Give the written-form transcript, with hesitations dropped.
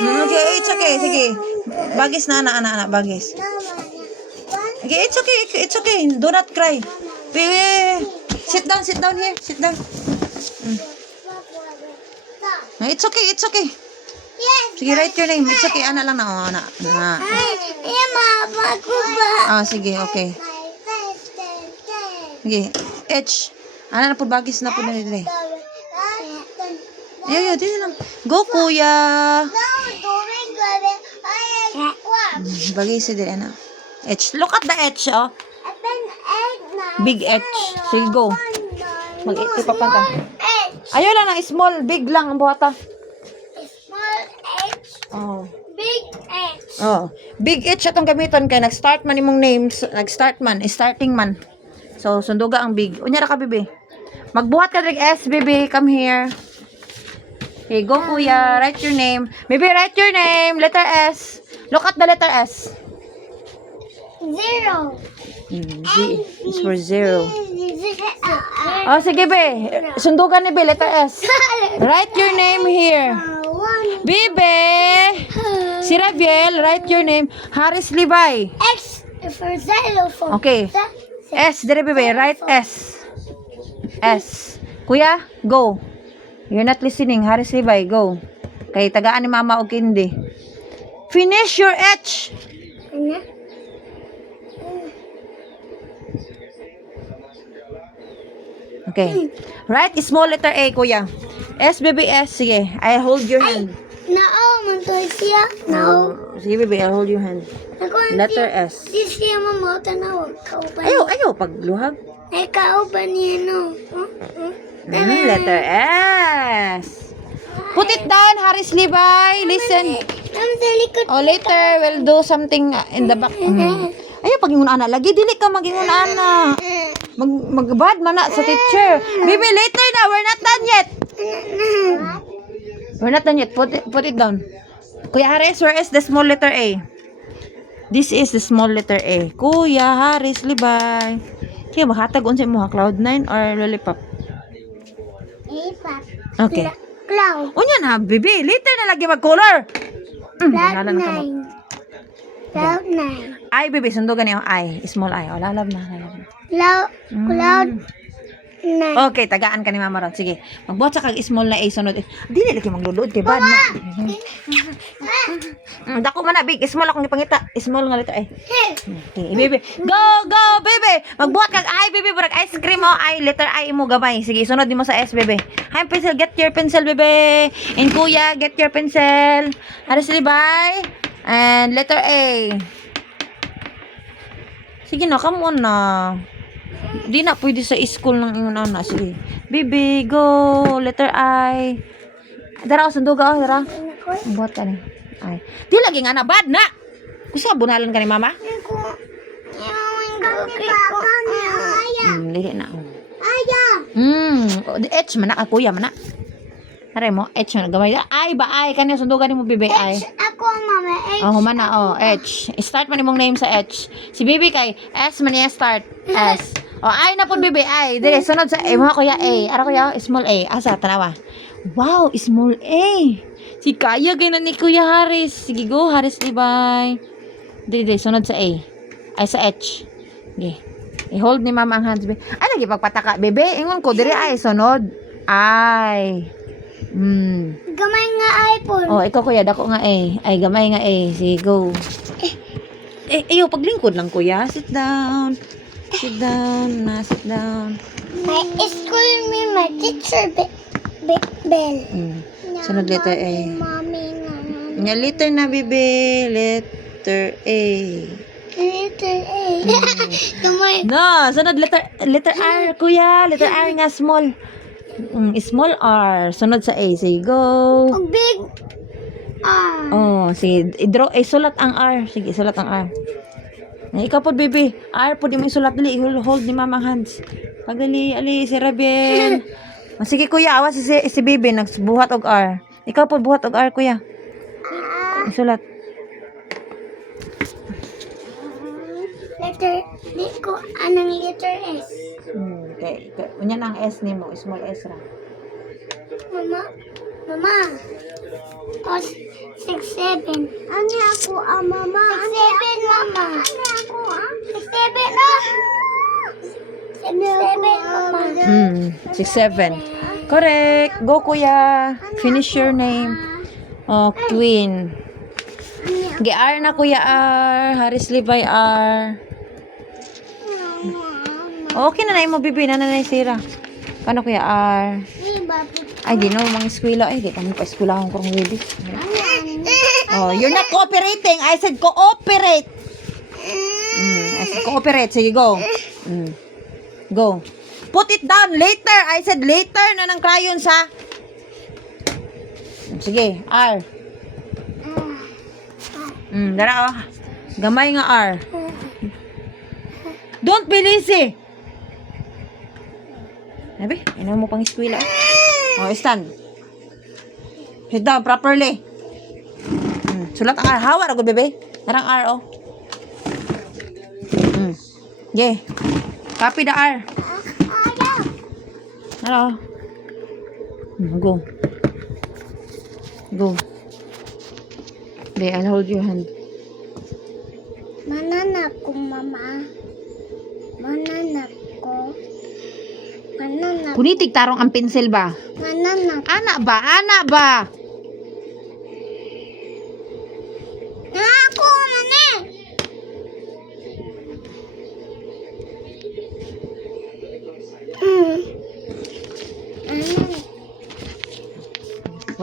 Okay, it's okay. Sige. Bagis na, anak, bagis. Okay, it's okay. It's okay. Do not cry. Wait. Sit down here. Sit down. It's okay. Sige, write your name. It's okay. Ana lang na. Ana. Sige, okay. Sige. H. Ana na po bagis na po na dito. Yo, dito lang. Go, kuya. Bagay si din, ano. H. Look at the H, oh. Big H. Sige, go. Mag-ito pa ka. Ayaw lang ng small. Big lang ang buhata. Small H. Oh. Big H. Oh. Big H atong gamiton kay nag-start man imong names. Starting man. So, sunduga ang big. Unya ra ka, bibi. Magbuhat ka direk S, bibi. Come here. Okay, go, kuya. Write your name. Bibi, write your name. Letter S. Look at the letter S. 0. Z is for 0. Oh, sige, be. Sundugan ni be, letter S. Write your name here. Bibe. Si Raviel, write your name. Harris Levi. X for xylophone. Okay. S, dire, bibe. Write S. S. Kuya, go. You're not listening. Harris Levi, go. Kay tagaan ni mama o kindi. Finish your H. Okay. Write small letter A, kuya. S, baby, S. Sige. I hold your hand. Nao, mantoy siya. Nao. Sige, baby, I'll hold your hand. Letter S. Di siya mamota na huwag kauban. Ayaw, pagluhag. Ay, kauban niya, no? Letter S. Put it down, Harris Levi. Listen. Mama, sa likod. Oh, later, we'll do something in the back. Ayaw, pag-ingon ana. Lagi, dili ka mag-ingon ana. Mag-bad man na sa teacher. Baby, later na. We're not done yet. We're not done yet. Put it down. Kuya Harris, where is the small letter A? This is the small letter A. Kuya Harris Levi. Kaya makatag unsa mo ha? Cloud9 or Lollipop? Lollipop. Okay. Cloud. Unya na, baby. Later na lagi mag-color. Cloud9. Cloud9. I, baby. Sundugan niyo. I. Small I. O, lalab na. Cloud9. Okay, tagaan ka ni Mama Ron. Sige. Magbuhat sa kag small na A sunod. Dili lagi magluluod kay bad na. Dako man na big, small akong ipangita. Small nga letter A. Okay, baby. Go, baby. Magbuhat kag I, baby. Burag ice cream o I, letter I mo gamay. Sige, sunod mo sa S, baby. Hi, pencil, get your pencil, baby. And kuya, get your pencil. Harris Levi. And letter A. Sige na, come on na. Di na pwede sa school ng ingon na. Sige. Bibi, go. Letter I. Dara, sunduga. Dara. Buhat ka ni. Ay. Di lagi nga na. Bad na. Gusto ka bunalan ka ni mama? Lihi na. H man na. Kuya man na. Aray mo. H man na. Gamay. Ay ba? Ay. Kanya sundugan ni mo, bibi. Ay. Ako, mama. H. Oh, man na. H. Start man imong name sa H. Si bibi kay S man niya start. S. Ay na po, bibi. Ay. Dire, sunod sa A. Mga kuya A. Ara kuya, small A. Asa, tanawa. Wow, small A. Si Kaya, gano'n ni Kuya Harris. Sige, go, Harris Levi. Dire, sunod sa A. Ay, sa H. Okay. I-hold ni mama ang hands. Ay, lagi pagpataka. Bebe, ingon ko. Dire, ay, sunod. Ay. Gamay nga iPhone. Oh, ikaw kuya, dako nga A. Ay, gamay nga A. Sige, go. Ayaw, paglingkod lang kuya. Sit down. Sit down. Sit down. My school me, my teacher, Bell. Sunod letter A. Mommy, Nya letter na, bibi. Letter A. Letter A. Gamay. No, sunod letter R, kuya. Letter R nga, small. Small R. Sunod sa A. Sige, go. Big R. Oh, sige. I-draw. Sulat ang R. Sige, sulat ang R. Ikaw po, baby. R po, di mo isulat. Dali, hold ni mama hands. Pagdali, ali, si Rabiel. Sige, kuya. Awas si baby. Nagbuhat og R. Ikaw po, buhat og R, kuya. Isulat. Letter, di ko, anong letter S? Okay. Unyan ang S ni mo. Small S ra. Mama, Mama. Oh, 6, 7. Ano ako, mama? 6, 7, mama. Ano ako, 6, 7, ah. 6, 7, mama. 6, 7. Correct. Go, kuya. Finish your name. Oh, Queen. R na, kuya R. Haris Levi R. Okay na mo, bibi. Nanay Sira. Paano, kuya R? Ay, di na mga eskwela. Ay, di kami pa eskwela akong kurang willis. Oh, you're not cooperating. I said cooperate. I said cooperate. Sige, go. Go. Put it down later. I said later na ng crayons, ha? Sige, R. Dara, oh. Gamay nga R. Don't be lazy. Sabi, ina mo pang eskwela. Oh, stand. Sit down properly. Sulat ang R. Hawa, rago, bebe. Narang R, oh. Yeah. Copy the R. Hello. Go. Go. There, I'll hold your hand. Mananak ko, mama. Mananak ko. Mananak. Punitig tarong ang pencil ba? Mananak. Ana ba? Ana ba?